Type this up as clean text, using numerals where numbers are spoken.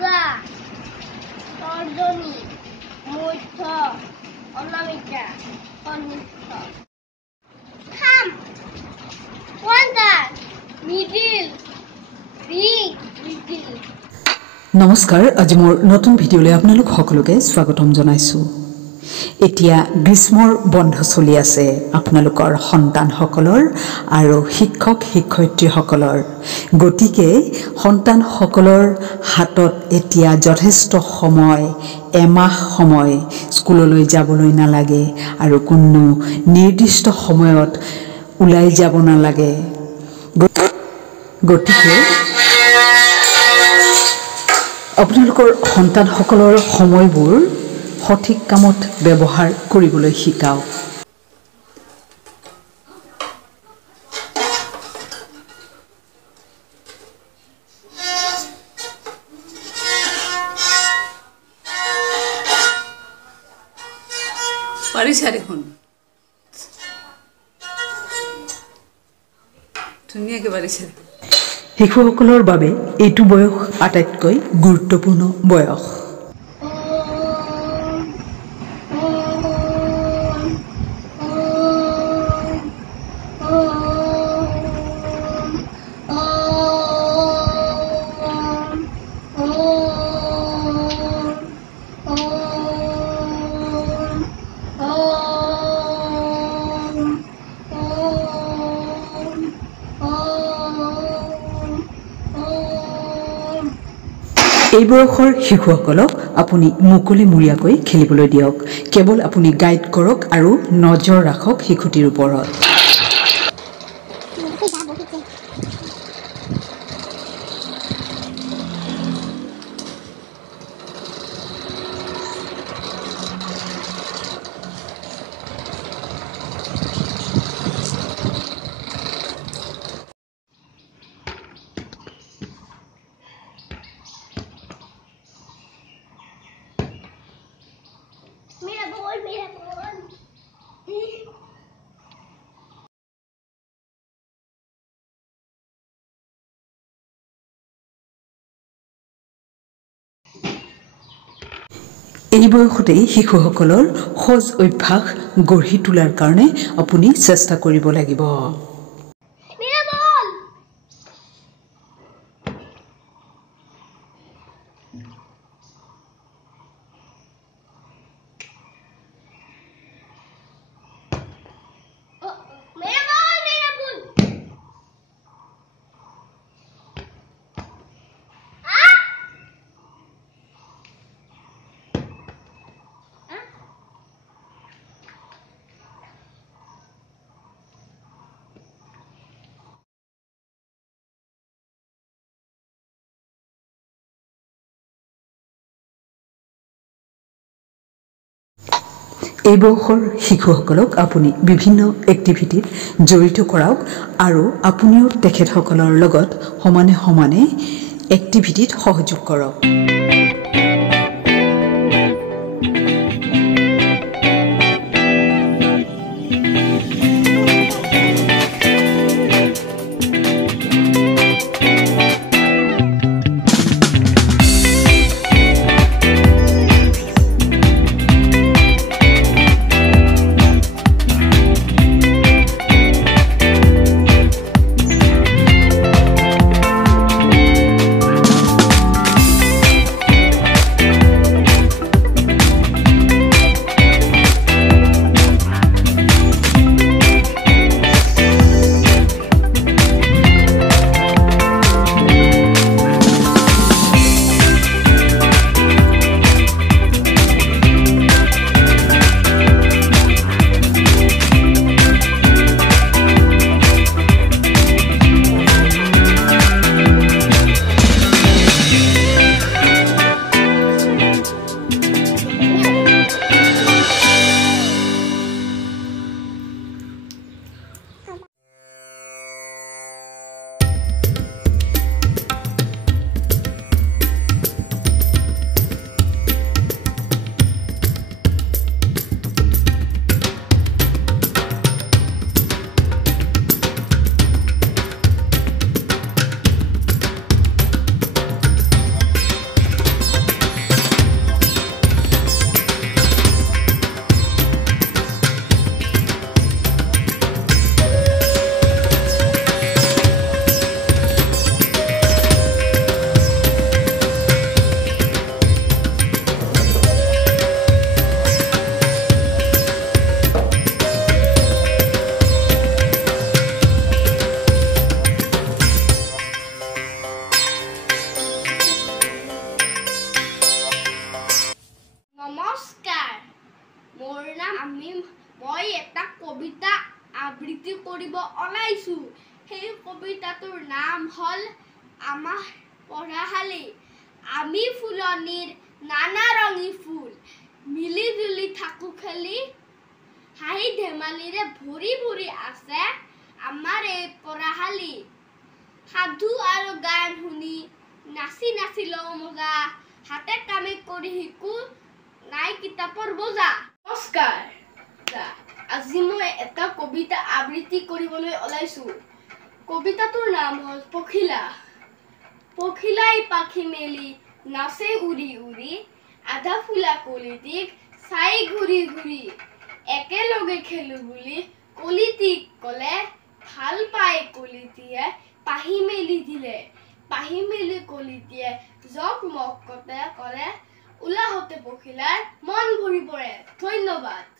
গুড়া তৰ্জনী মধ্য অনামিকা কনিষ্ঠ খাম পয়েন্টাৰ মিডিল ৰিং মিডিল। নমস্কাৰ, আজি মোৰ নতুন ভিডিঅ'লৈ আপোনালোক সকলোকে স্বাগতম জনাইছোঁ। এতিয়া গ্ৰীষ্মৰ বন্ধ চলি আছে আপোনালোকৰ সন্তানসকলৰ আৰু শিক্ষক শিক্ষয়িত্ৰীসকলৰ। গতিকে সন্তানসকলৰ হাতত এতিয়া যথেষ্ট সময়, এমাহ সময় স্কুললৈ যাবলৈ নালাগে আৰু কোনো নিৰ্দিষ্ট সময়ত ওলাই যাব নালাগে। গতিকে আপোনালোকৰ সন্তানসকলৰ সময়বোৰ সঠিক কামত ব্যৱহাৰ কৰিবলৈ শিকাওক। পাৰিছা দেখোন, ধুনীয়াকৈ পাৰিছা। শিশুসকলৰ বাবে এইটো বয়স আটাইতকৈ গুৰুত্বপূৰ্ণ বয়স। এই বয়সৰ শিশুসকলক আপুনি মুকলিমূৰীয়াকৈ খেলিবলৈ দিয়ক। কেৱল আপুনি গাইড কৰক আৰু নজৰ ৰাখক শিশুটিৰ ওপৰত। मेरा बोल এই বয়সতেই শিশুসকলৰ সজ অভ্যাস গঢ়ি তোলাৰ কাৰণে আপুনি চেষ্টা কৰিব লাগিব। এই বয়সৰ শিশুসকলক আপুনি বিভিন্ন এক্টিভিটিত জড়িত কৰাওক আৰু আপুনিও তেখেতসকলৰ লগত সমানে সমানে এক্টিভিটিত সহযোগ কৰক। কৰিব ওলাইছো সেই কবিতাটোৰ নাম হ'ল আমাৰ পঢ়াশালী আমি ফুলনিৰ নানা ৰঙী ফুল মিলি জুলি থাকো খেলি হাঁহি ধেমালিৰে ভৰি ভৰি আছে আমাৰ এই পঢ়াশালী সাধু আৰু গান শুনি নাচি নাচি লওঁ মজা হাতে কামে কৰি শিকো নাই কিতাপৰ বোজা নমস্কাৰ আজি মই এটা কবিতা আবৃত্তি কৰিবলৈ ওলাইছো কবিতাটোৰ নাম হ'ল পখিলা পখিলাই পাখি মেলি নাচে উৰি উৰি আধা ফুলা কলিটিক চাই ঘূৰি ঘূৰি একেলগে খেলো বুলি কলিটিক ক'লে ভাল পাই কলিটিয়ে পাহি মেলি দিলে পাহি মেলি কলিটিয়ে জক মক কতে কৰে উলাহতে পখিলাৰ মন ভৰি পৰে ধন্যবাদ